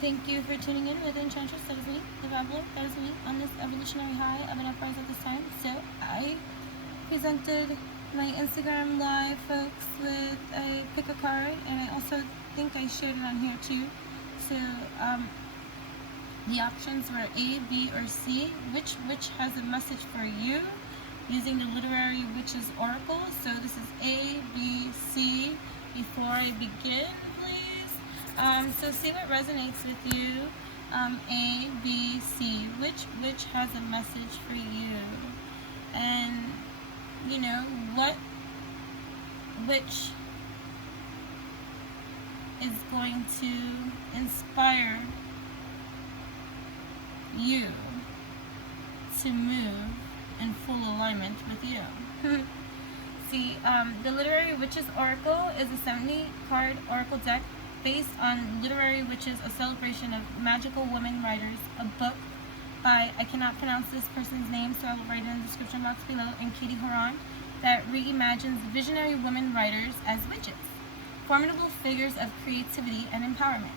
Thank you for tuning in with Enchantress. That is me, the Babbler. That is me on this evolutionary high of an uprise at this time. So I presented my Instagram live, folks, with a pick a card, and I also think I shared it on here too. So the options were A, B, or C. Which has a message for you using the Literary Witches Oracle. So this is A, B, C. Before I begin, so see what resonates with you. A, B, C. Which has a message for you? And you know which is going to inspire you to move in full alignment with you. See, the Literary Witches Oracle is a 70-card oracle deck based on Literary Witches, a celebration of magical women writers, a book by, I cannot pronounce this person's name, so I will write it in the description box below, and Katie Horan, that reimagines visionary women writers as witches, formidable figures of creativity and empowerment.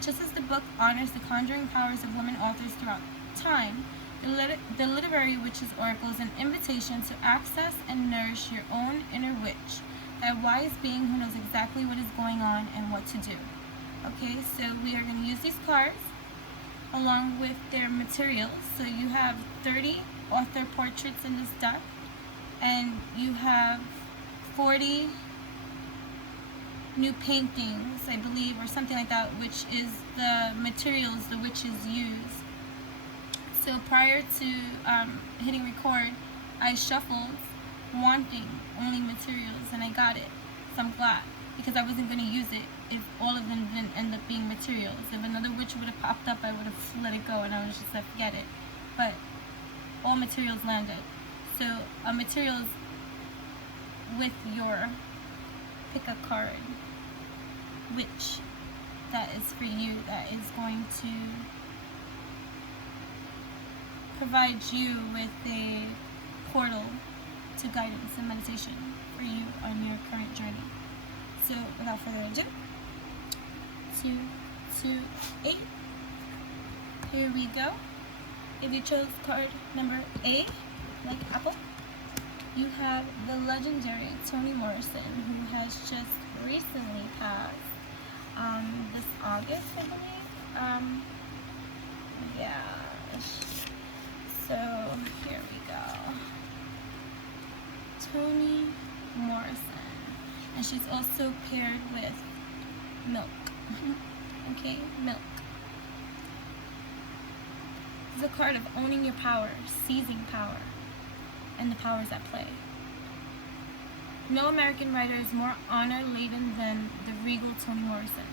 Just as the book honors the conjuring powers of women authors throughout time, the Literary Witches Oracle is an invitation to access and nourish your own inner witch, that wise being who knows exactly what is going on and what to do. Okay, so we are going to use these cards along with their materials. So you have 30 author portraits in this deck, and you have 40 new paintings, I believe, or something like that, which is the materials the witches use. So prior to hitting record, I shuffled wanting only materials, and I got it. So I'm glad, because I wasn't going to use it if all of them didn't end up being materials. If another witch would have popped up, I would have let it go, and I was just like, forget it. But all materials landed. So materials with your pick a card, which that is for you, that is going to provide you with a portal to guidance and meditation for you on your current journey. So without further ado, 228. Here we go. If you chose card number A, like apple, you have the legendary Toni Morrison, who has just recently passed this August, I believe. Yeah. So here we go. Toni Morrison, and she's also paired with milk. Okay, milk. This is a card of owning your power, seizing power, and the powers at play. No American writer is more honor-laden than the regal Toni Morrison,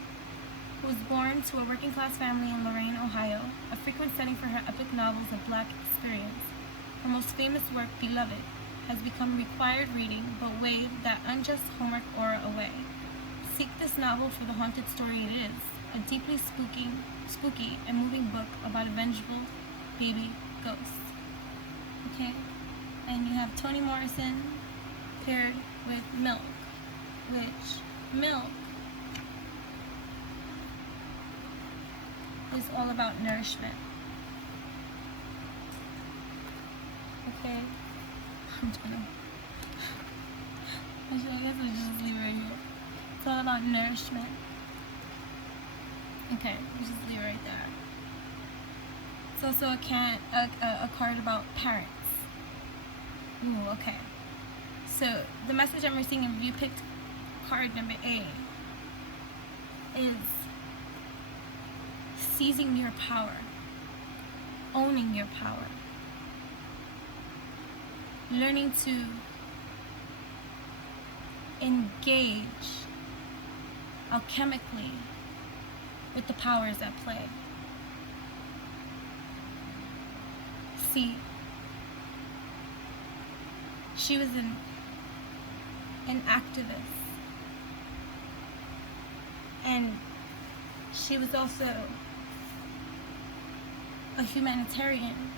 who was born to a working-class family in Lorain, Ohio, a frequent setting for her epic novels of Black experience. Her most famous work, Beloved, has become required reading, but waved that unjust homework aura away. Seek this novel for the haunted story it is, a deeply spooky and moving book about a vengeful baby ghost. Okay? And you have Toni Morrison paired with milk, which milk is all about nourishment. Okay? I guess I'll just leave it right here. It's all about nourishment. Okay, we'll just leave it right there. It's also a card about parents. Ooh, okay. So the message I'm receiving if you picked card number A is seizing your power, owning your power, learning to engage alchemically with the powers at play. See, she was an activist, and she was also a humanitarian.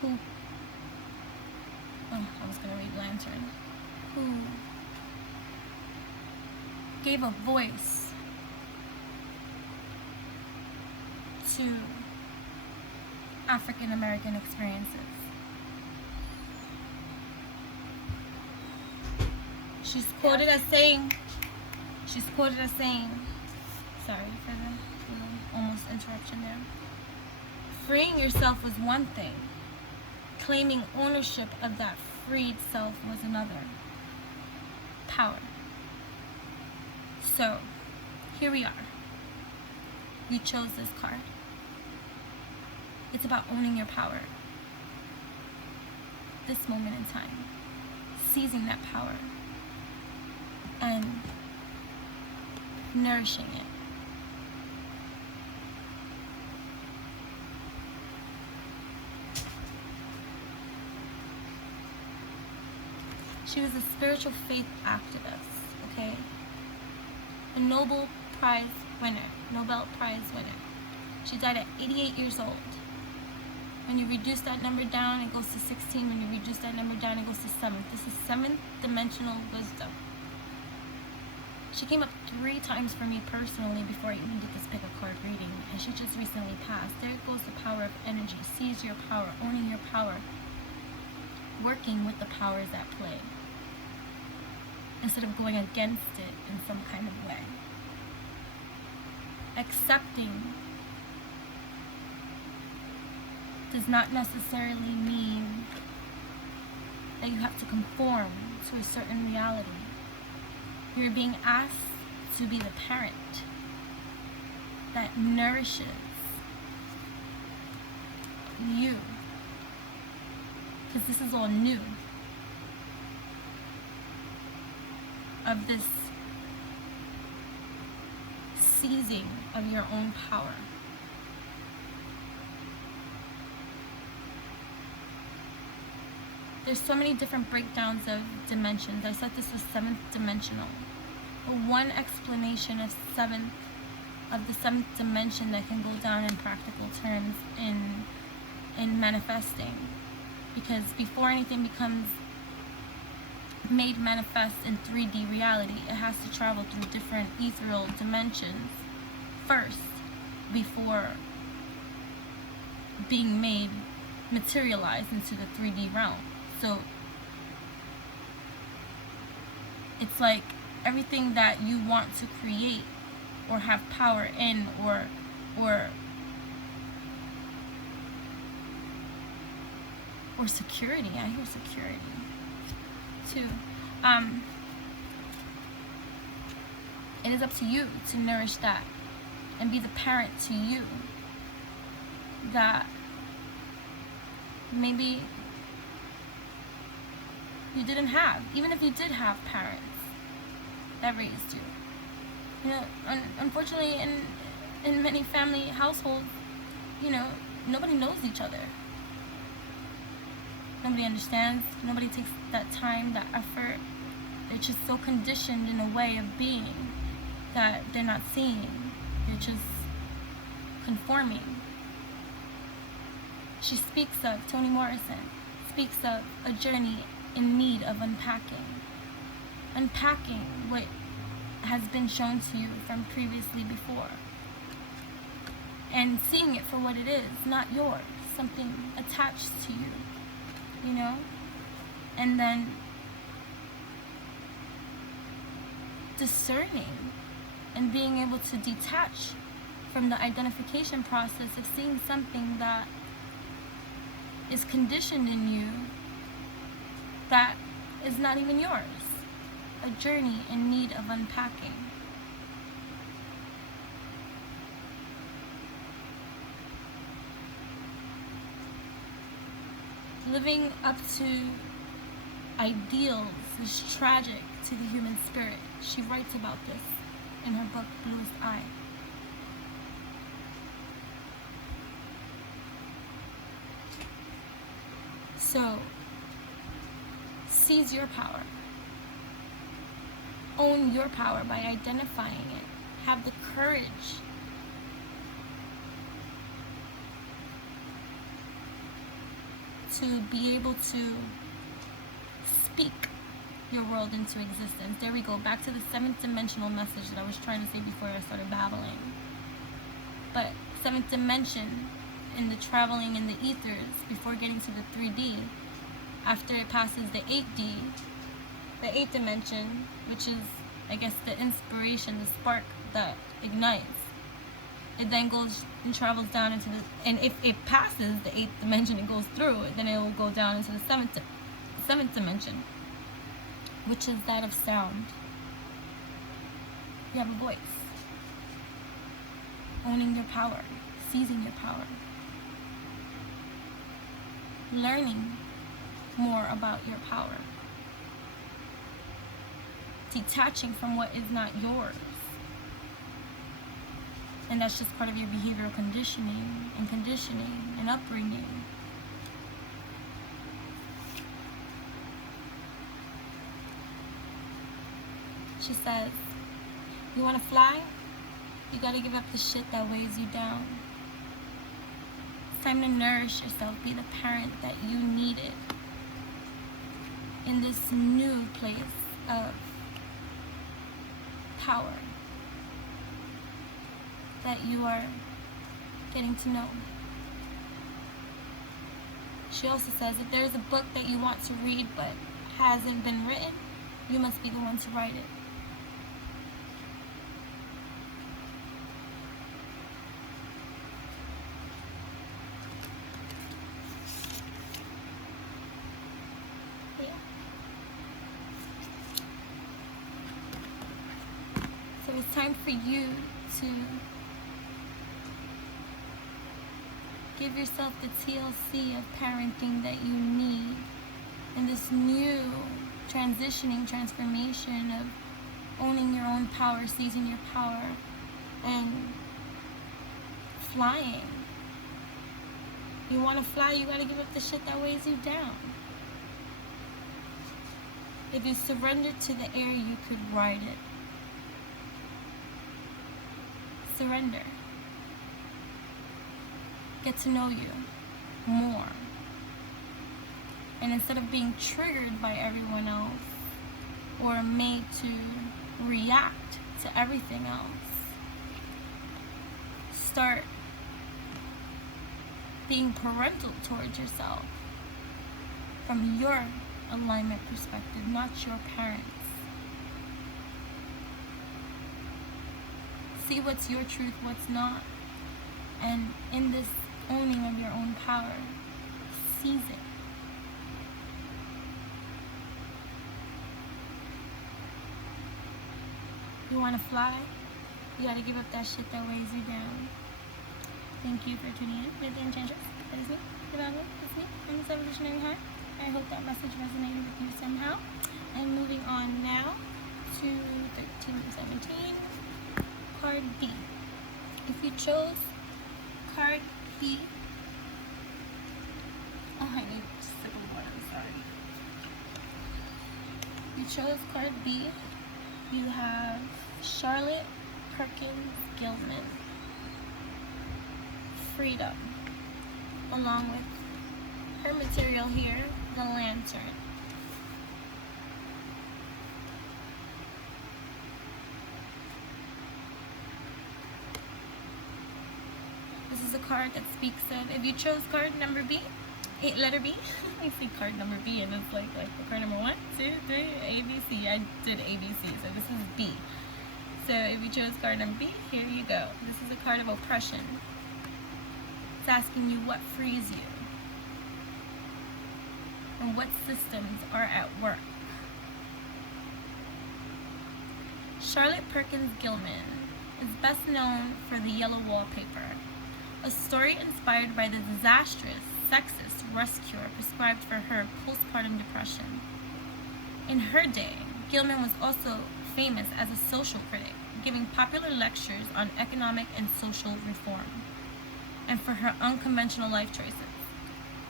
Who, oh, I was going to read land. Lantern, who gave a voice to African American experiences. She's quoted as saying, sorry for the almost interruption there. Freeing yourself was one thing. Claiming ownership of that freed self was another. Power. So, here we are. You chose this card. It's about owning your power. This moment in time. Seizing that power. And nourishing it. She was a spiritual faith activist, okay? A Nobel Prize winner. She died at 88 years old. When you reduce that number down, it goes to 16. When you reduce that number down, it goes to 7. This is 7th dimensional wisdom. She came up 3 times for me personally before I even did this pick a card reading, and she just recently passed. There goes the power of energy. Seize your power, owning your power, working with the powers at play, instead of going against it in some kind of way. Accepting does not necessarily mean that you have to conform to a certain reality. You're being asked to be the parent that nourishes you, because this is all new, of this seizing of your own power. There's so many different breakdowns of dimensions. I said this was 7th dimensional. But one explanation of the 7th dimension that can go down in practical terms in manifesting. Because before anything becomes made manifest in 3D reality, it has to travel through different ethereal dimensions first before being made materialized into the 3D realm. So it's like everything that you want to create or have power in or security. I hear security too. It is up to you to nourish that and be the parent to you that maybe you didn't have. Even if you did have parents that raised you. You know, unfortunately in many family households, you know, nobody knows each other. Nobody understands. Nobody takes that time, that effort. They're just so conditioned in a way of being that they're not seeing. They're just conforming. She speaks of, Toni Morrison speaks of a journey in need of unpacking. Unpacking what has been shown to you from previously before. And seeing it for what it is, not yours, something attached to you. You know, and then discerning and being able to detach from the identification process of seeing something that is conditioned in you that is not even yours. A journey in need of unpacking. Living up to ideals is tragic to the human spirit. She writes about this in her book, Bluest Eye. So, seize your power. Own your power by identifying it. Have the courage to be able to speak your world into existence. There we go, back to the 7th dimensional message that I was trying to say before I started babbling. But 7th dimension, in the traveling in the ethers before getting to the 3D, after it passes the 8D, the 8th dimension, which is, I guess, the inspiration, the spark that ignites, it then goes and travels down into the, and if it passes the 8th dimension and goes through it, then it will go down into the 7th dimension, which is that of sound. You have a voice. Owning your power, seizing your power, learning more about your power, detaching from what is not yours. And that's just part of your behavioral conditioning and upbringing. She says, you want to fly? You got to give up the shit that weighs you down. It's time to nourish yourself. Be the parent that you needed in this new place of power that you are getting to know. She also says, if there's a book that you want to read but hasn't been written, you must be the one to write it. So it's time for you to give yourself the TLC of parenting that you need in this new transformation of owning your own power, seizing your power, and flying. You want to fly, you got to give up the shit that weighs you down. If you surrender to the air, you could ride it. Surrender. Get to know you more. And instead of being triggered by everyone else or made to react to everything else, start being parental towards yourself from your alignment perspective, not your parents. See what's your truth, what's not. And in this owning of your own power, seize it. You want to fly? You got to give up that shit that weighs you down. Thank you for tuning in with the Enchantress. That is me, Devon. It's me. I'm this evolutionary heart. I hope that message resonated with you somehow. And moving on now to 1317, card B. If you chose card B, oh, I need a sip of water, I'm sorry. If you chose card B, you have Charlotte Perkins Gilman, Freedom, along with her material here, the Lantern. This is a card that speaks of, if you chose card number B, letter B, I see card number B and it's like the card number 1, 2, 3, ABC. I did ABC, so this is B. So if you chose card number B, here you go. This is a card of oppression. It's asking you what frees you and what systems are at work. Charlotte Perkins Gilman is best known for The Yellow Wallpaper, a story inspired by the disastrous, sexist rest cure prescribed for her postpartum depression. In her day, Gilman was also famous as a social critic, giving popular lectures on economic and social reform, and for her unconventional life choices.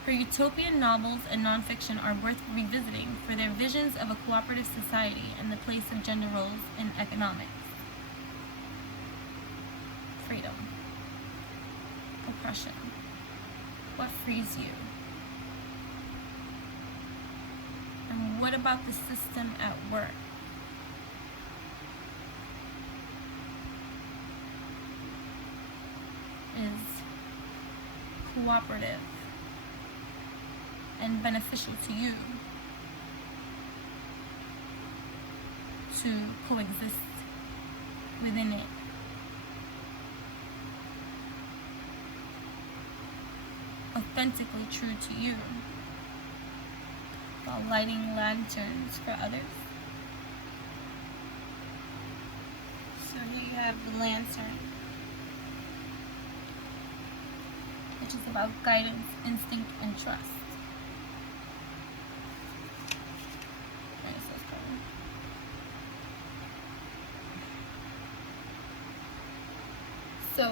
Her utopian novels and nonfiction are worth revisiting for their visions of a cooperative society and the place of gender roles in economics. Freedom. Oppression. What frees you? And what about the system at work? Is cooperative and beneficial to you to coexist within it. Authentically true to you, while lighting lanterns for others. So here you have the lantern, which is about guidance, instinct, and trust. So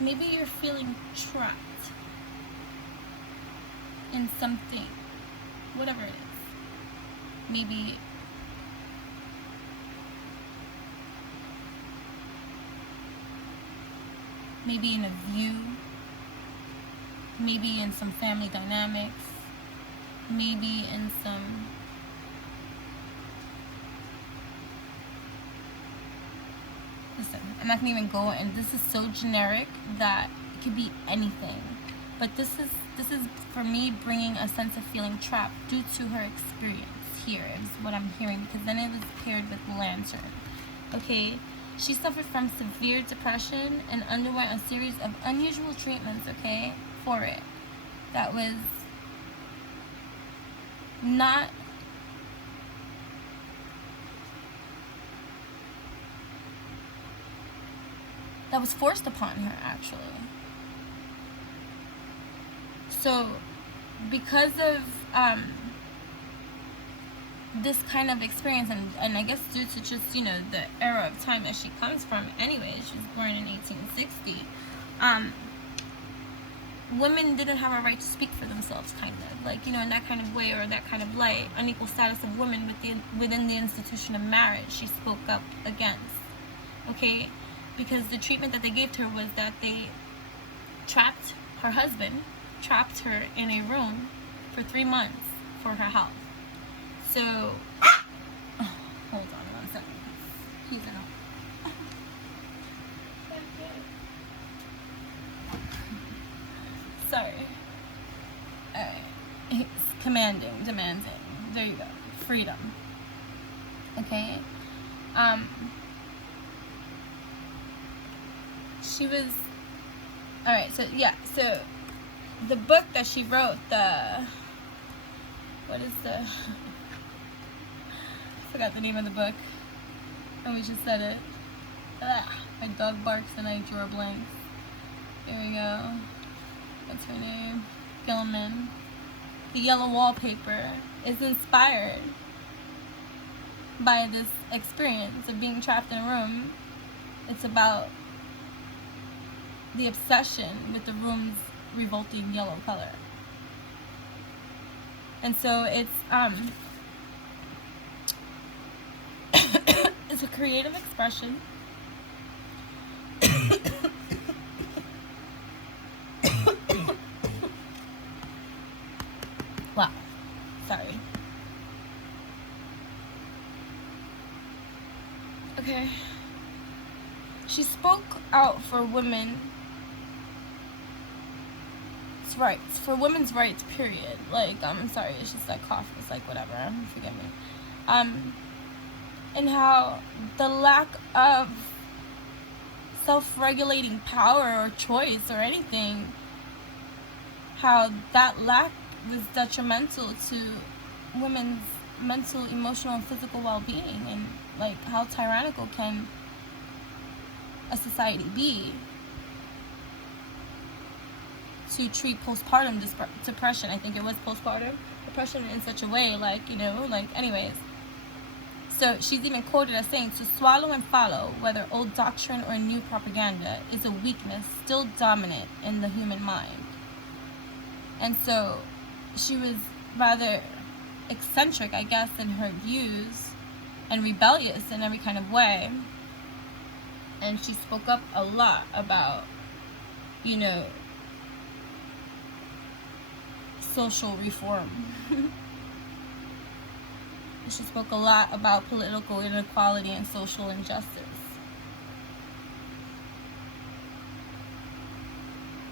maybe you're feeling trapped in something, whatever it is. Maybe in a view, maybe in some family dynamics, maybe in some listen, I'm not gonna even go, and this is so generic that it could be anything. But this is for me bringing a sense of feeling trapped due to her experience. Here is what I'm hearing, because then it was paired with lantern. Okay, she suffered from severe depression and underwent a series of unusual treatments, okay, for it. That was not that was forced upon her, actually. So because of this kind of experience, and I guess due to just, you know, the era of time that she comes from anyway, she was born in 1860, women didn't have a right to speak for themselves, kind of, like, you know, in that kind of way, or that kind of light. Unequal status of women within the institution of marriage, she spoke up against, okay, because the treatment that they gave to her was that they trapped her in a room for 3 months for her health. So, oh, hold on 1 second. He's out. Sorry. Alright. He's demanding. There you go. Freedom. Okay? She was... Alright, so, yeah. So, the book that she wrote, what is the... I forgot the name of the book. And we just said it. My dog barks and I draw blanks. There we go. What's her name? Gilman. The Yellow Wallpaper is inspired by this experience of being trapped in a room. It's about the obsession with the room's revolting yellow color. And so it's it's a creative expression. Wow. Sorry. Okay. She spoke out for women's rights, women's rights, period. Like, I'm sorry, it's just like cough. It's like whatever. Forgive me. And how the lack of self-regulating power or choice or anything, how that lack was detrimental to women's mental, emotional, and physical well-being, and like how tyrannical can a society be to treat postpartum depression. I think it was postpartum depression in such a way, like, you know, like, anyways. So she's even quoted as saying, to swallow and follow, whether old doctrine or new propaganda, is a weakness still dominant in the human mind. And so she was rather eccentric, I guess, in her views, and rebellious in every kind of way. And she spoke up a lot about, you know, social reform. She spoke a lot about political inequality and social injustice.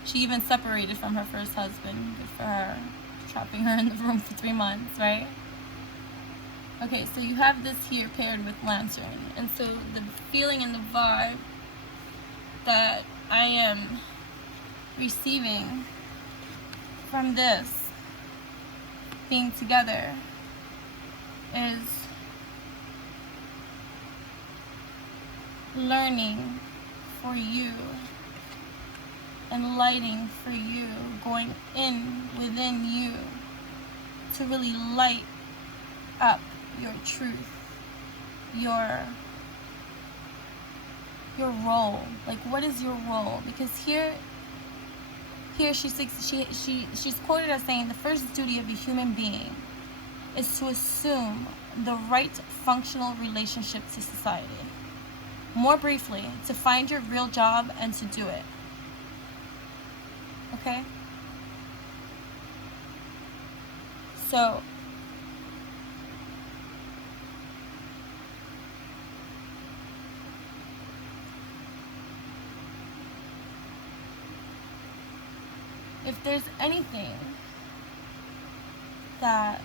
She even separated from her first husband. Good for her. Trapping her in the room for 3 months, right? Okay, so you have this here paired with Lantern. And so the feeling and the vibe that I am receiving from this being together is learning for you, and lighting for you, going in within you to really light up your truth, your role. Like, what is your role? Because here she's quoted as saying the first duty of a human being is to assume the right functional relationship to society. More briefly, to find your real job and to do it. Okay? So, if there's anything that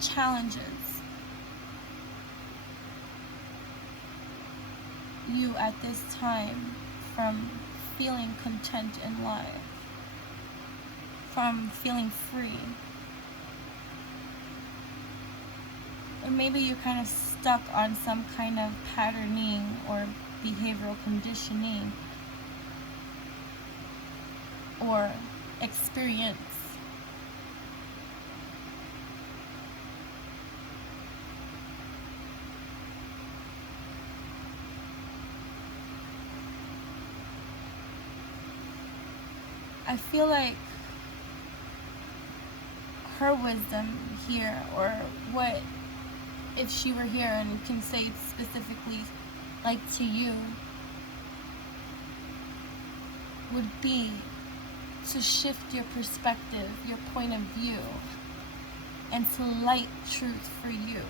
challenges you at this time from feeling content in life, from feeling free, or maybe you're kind of stuck on some kind of patterning or behavioral conditioning or experience, I feel like her wisdom here, or what if she were here and can say specifically like to you, would be to shift your perspective, your point of view, and to light truth for you.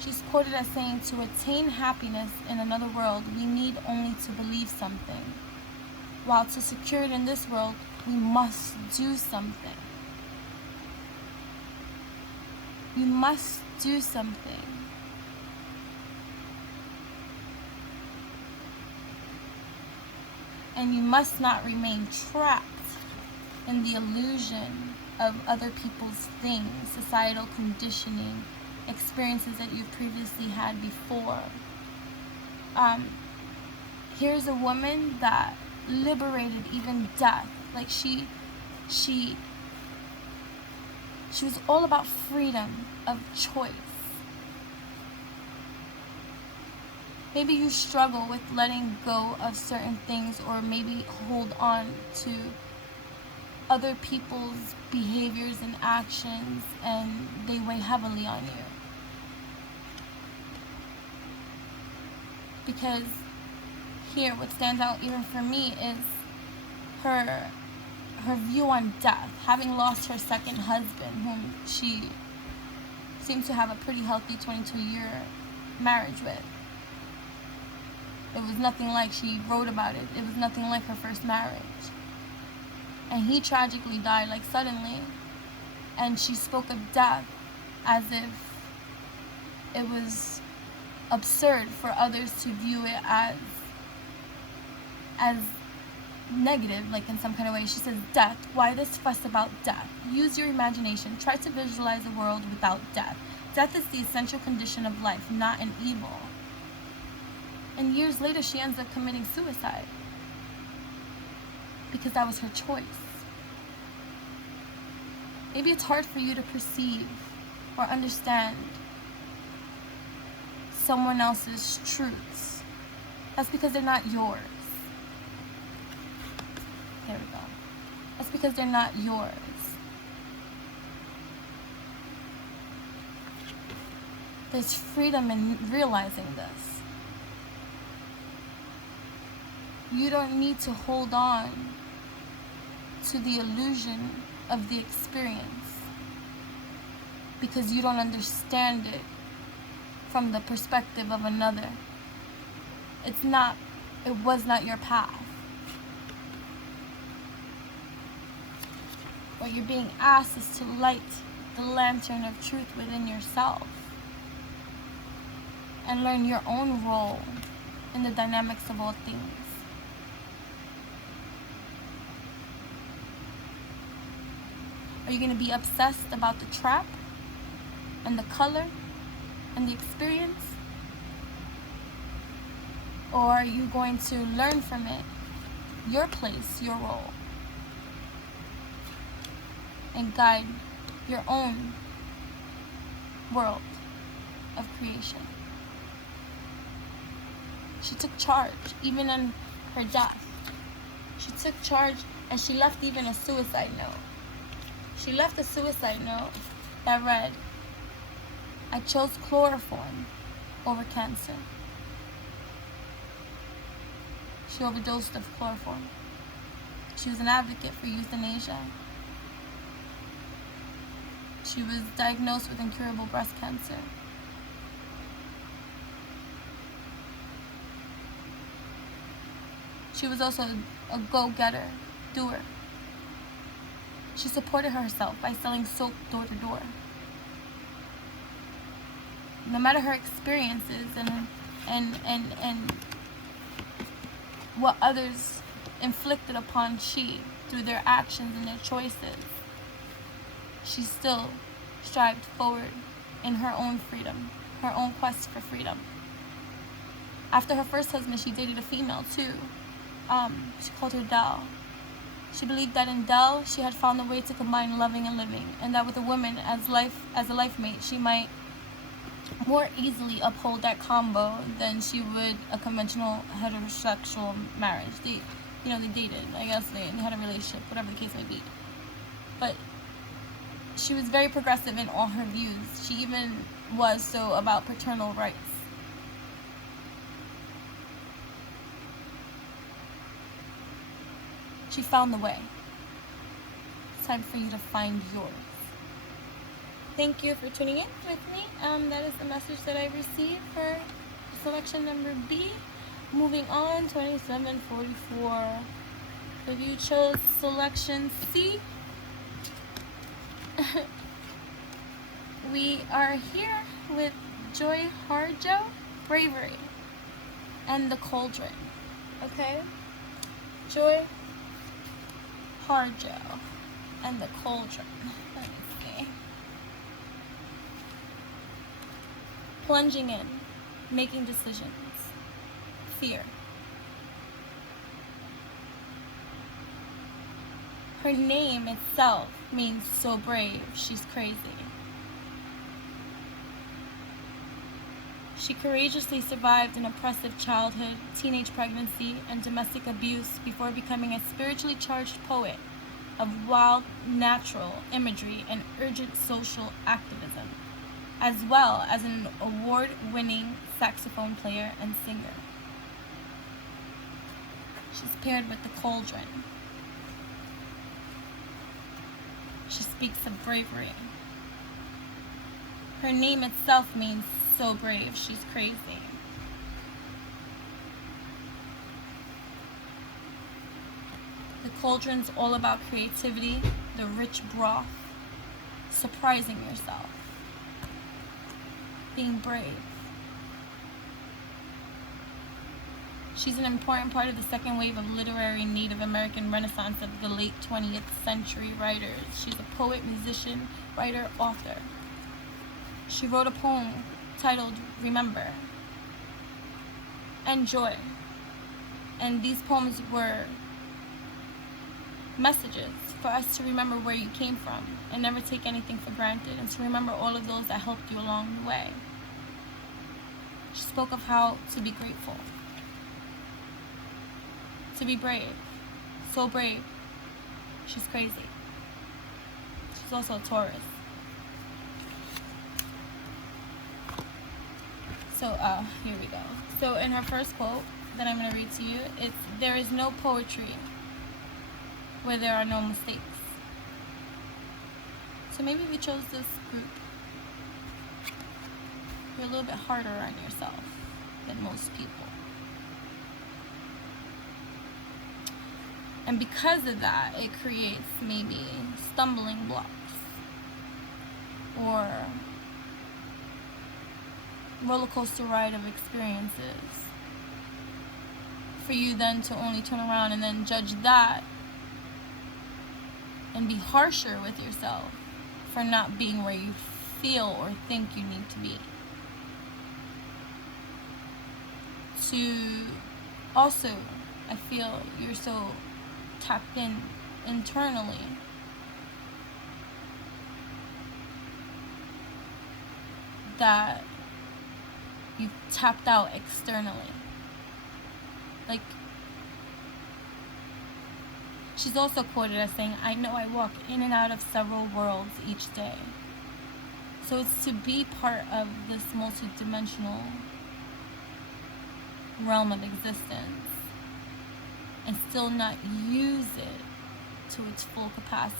She's quoted as saying, to attain happiness in another world, we need only to believe something. While to secure it in this world, we must do something. We must do something. And you must not remain trapped in the illusion of other people's things, societal conditioning, experiences that you previously had before. Here's a woman that liberated even death. Like she was all about freedom of choice. Maybe you struggle with letting go of certain things, or maybe hold on to other people's behaviors and actions, and they weigh heavily on you. Because here, what stands out even for me is her view on death, having lost her second husband, whom she seemed to have a pretty healthy 22-year marriage with. It was nothing like, she wrote about it, it was nothing like her first marriage. And he tragically died, like suddenly. And she spoke of death as if it was absurd for others to view it as negative, like in some kind of way. She says, death, why this fuss about death? Use your imagination. Try to visualize a world without death. Death is the essential condition of life, not an evil. And years later, she ends up committing suicide. Because that was her choice. Maybe it's hard for you to perceive or understand someone else's truths. That's because they're not yours. There we go. That's because they're not yours. There's freedom in realizing this. You don't need to hold on to the illusion of the experience because you don't understand it from the perspective of another. It was not your path. What you're being asked is to light the lantern of truth within yourself and learn your own role in the dynamics of all things. Are you going to be obsessed about the trap and the color and the experience? Or are you going to learn from it your place, your role, and guide your own world of creation? She took charge, even in her death. She took charge, and she left even a suicide note. She left a suicide note that read, "I chose chloroform over cancer." She overdosed of chloroform. She was an advocate for euthanasia. She was diagnosed with incurable breast cancer. She was also a go-getter, doer. She supported herself by selling soap door to door. No matter her experiences and what others inflicted upon she through their actions and their choices, she still strived forward in her own freedom, her own quest for freedom. After her first husband, she dated a female too. She called her Dell. She believed that in Dell, she had found a way to combine loving and living, and that with a woman as a life mate, she might more easily uphold that combo than she would a conventional heterosexual marriage. They dated. I guess they had a relationship, whatever the case may be. But she was very progressive in all her views. She even was so about paternal rights. She found the way. It's time for you to find yours. Thank you for tuning in with me. That is the message that I received for selection number B. Moving on, 2744. If you chose selection C, we are here with Joy Harjo, Bravery, and the Cauldron. Okay? Joy Harjo and the Cauldron. Let me see. Plunging in, making decisions. Fear. Her name itself means so brave, she's crazy. She courageously survived an oppressive childhood, teenage pregnancy, and domestic abuse before becoming a spiritually charged poet of wild, natural imagery and urgent social activism, as well as an award-winning saxophone player and singer. She's paired with the Cauldron. She speaks of bravery. Her name itself means so brave, she's crazy. The Cauldron's all about creativity, the rich broth, surprising yourself, being brave. She's an important part of the second wave of literary Native American Renaissance of the late 20th century writers. She's a poet, musician, writer, author. She wrote a poem titled Remember and Joy. And these poems were messages for us to remember where you came from and never take anything for granted, and to remember all of those that helped you along the way. She spoke of how to be grateful, to be brave, so brave, she's crazy. She's also a Taurus. So, here we go. So in her first quote, that I'm going to read to you, it's there is no poetry where there are no mistakes. So maybe if you chose this group, you're a little bit harder on yourself than most people. And because of that, it creates maybe stumbling blocks or roller coaster ride of experiences for you then to only turn around and then judge that and be harsher with yourself for not being where you feel or think you need to be. To also, I feel you're so tapped in internally that you've tapped out externally. Like, she's also quoted as saying, I know I walk in and out of several worlds each day. So it's to be part of this multi-dimensional realm of existence and still not use it to its full capacity.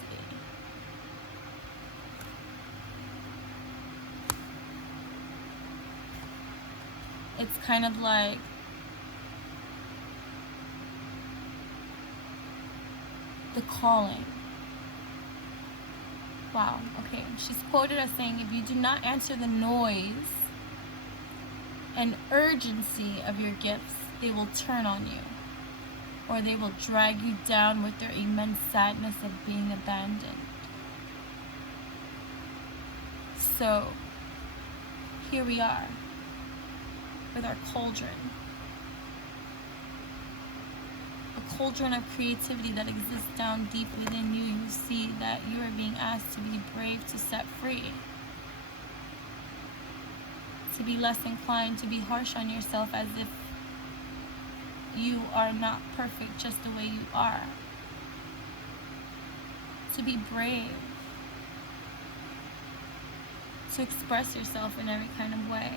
It's kind of like the calling. Wow, okay. She's quoted as saying, if you do not answer the noise and urgency of your gifts, they will turn on you, or they will drag you down with their immense sadness of being abandoned. So, here we are with our cauldron. A cauldron of creativity that exists down deep within you. You see that you are being asked to be brave, to set free, to be less inclined to be harsh on yourself as if you are not perfect just the way you are. To be brave, to express yourself in every kind of way.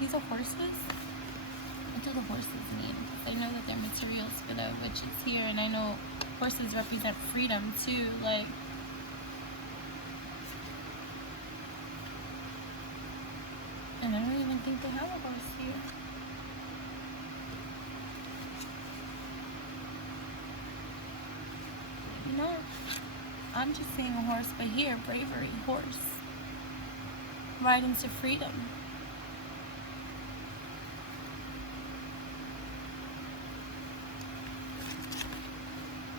These are horses? What do the horses mean? I know that they're materials for the witches here, and I know horses represent freedom too. Like, and I don't even think they have a horse here. You know, I'm just saying a horse, but here, bravery, horse. Ride into freedom.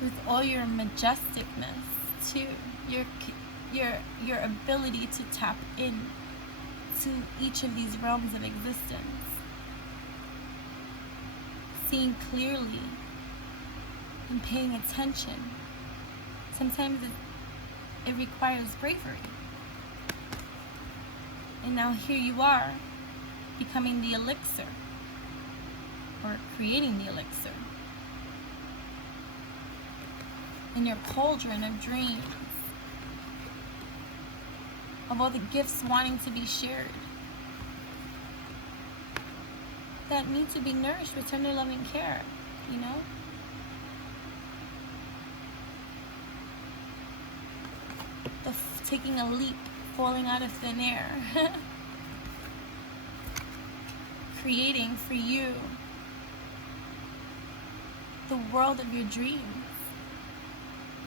With all your majesticness too, your ability to tap in to each of these realms of existence, seeing clearly and paying attention. Sometimes it requires bravery. And now here you are, becoming the elixir, or creating the elixir, in your cauldron of dreams, of all the gifts wanting to be shared, that need to be nourished with tender loving care, you know? Taking a leap, falling out of thin air, creating for you the world of your dreams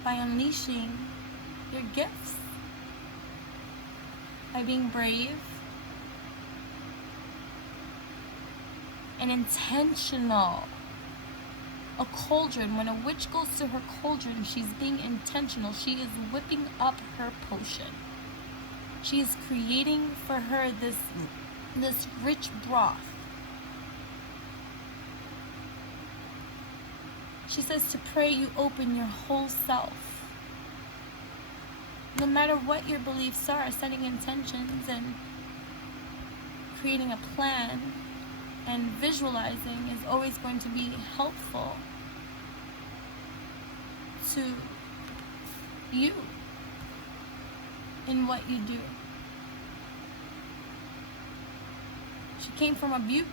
by unleashing your gifts, by being brave and intentional. A cauldron, when a witch goes to her cauldron, she's being intentional. She is whipping up her potion. She is creating for her this rich broth. She says to pray you open your whole self. No matter what your beliefs are, setting intentions and creating a plan and visualizing is always going to be helpful to you in what you do. She came from abuse.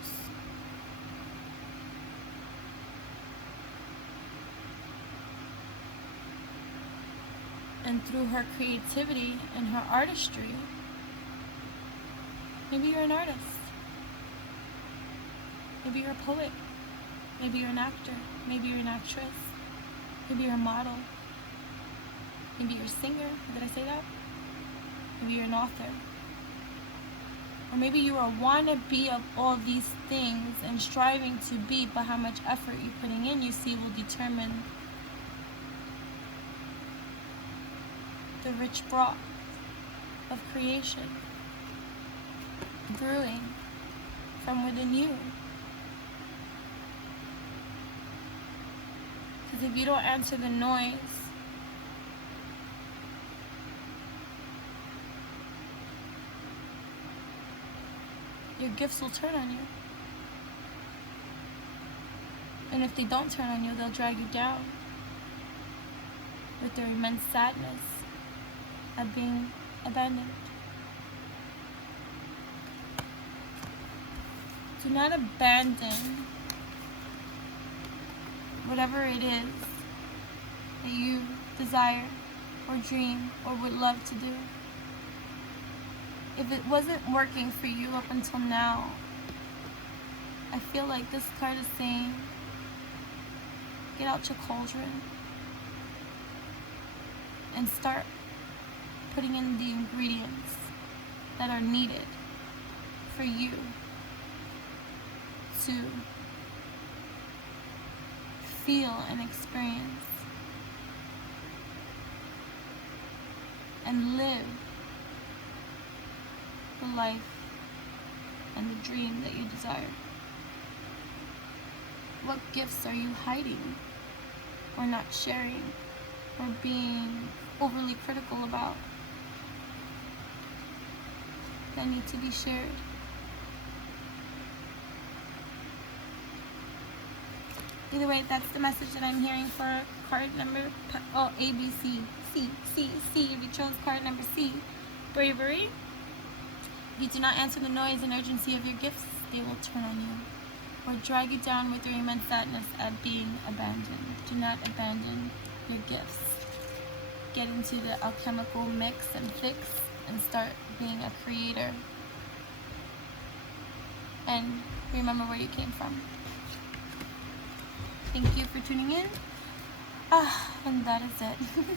And through her creativity and her artistry, maybe you're an artist. Maybe you're a poet. Maybe you're an actor. Maybe you're an actress. Maybe you're a model. Maybe you're a singer. Did I say that? Maybe you're an author. Or maybe you're a wannabe of all these things and striving to be, but how much effort you're putting in, you see, will determine the rich broth of creation brewing from within you. Because if you don't answer the noise, your gifts will turn on you. And if they don't turn on you, they'll drag you down with their immense sadness at being abandoned. Do not abandon whatever it is that you desire or dream or would love to do. If it wasn't working for you up until now, I feel like this card is saying, get out your cauldron and start putting in the ingredients that are needed for you to feel and experience and live the life and the dream that you desire. What gifts are you hiding or not sharing or being overly critical about that need to be shared? Either way, that's the message that I'm hearing for card number A, B, C. If you chose card number C, bravery. If you do not answer the noise and urgency of your gifts, they will turn on you or drag you down with their immense sadness at being abandoned. Do not abandon your gifts. Get into the alchemical mix and fix and start being a creator. And remember where you came from. Thank you for tuning in. And that is it.